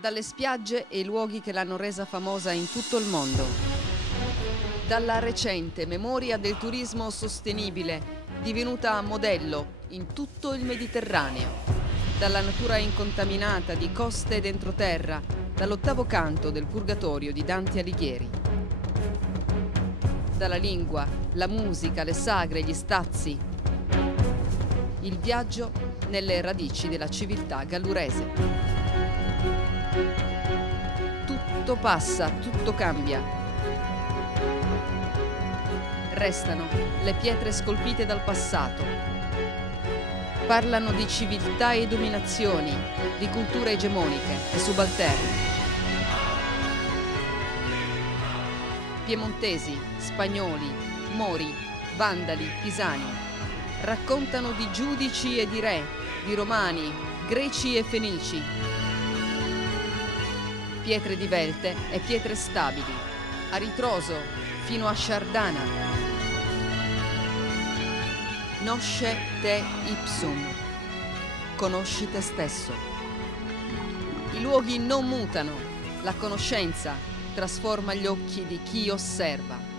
dalle spiagge e i luoghi che l'hanno resa famosa in tutto il mondo. Dalla recente memoria del turismo sostenibile, divenuta modello in tutto il Mediterraneo. Dalla natura incontaminata di coste ed entroterra, dall'ottavo canto del Purgatorio di Dante Alighieri. Dalla lingua, la musica, le sagre, gli stazi. Il viaggio nelle radici della civiltà gallurese. Tutto passa, tutto cambia. Restano le pietre scolpite dal passato. Parlano di civiltà e dominazioni, di culture egemoniche e subalterne. Piemontesi, spagnoli, mori, vandali, pisani raccontano di giudici e di re, di romani, greci e fenici. Pietre divelte e pietre stabili, a ritroso fino a Sciardana. Nosce te ipsum, conosci te stesso. I luoghi non mutano, la conoscenza trasforma gli occhi di chi osserva.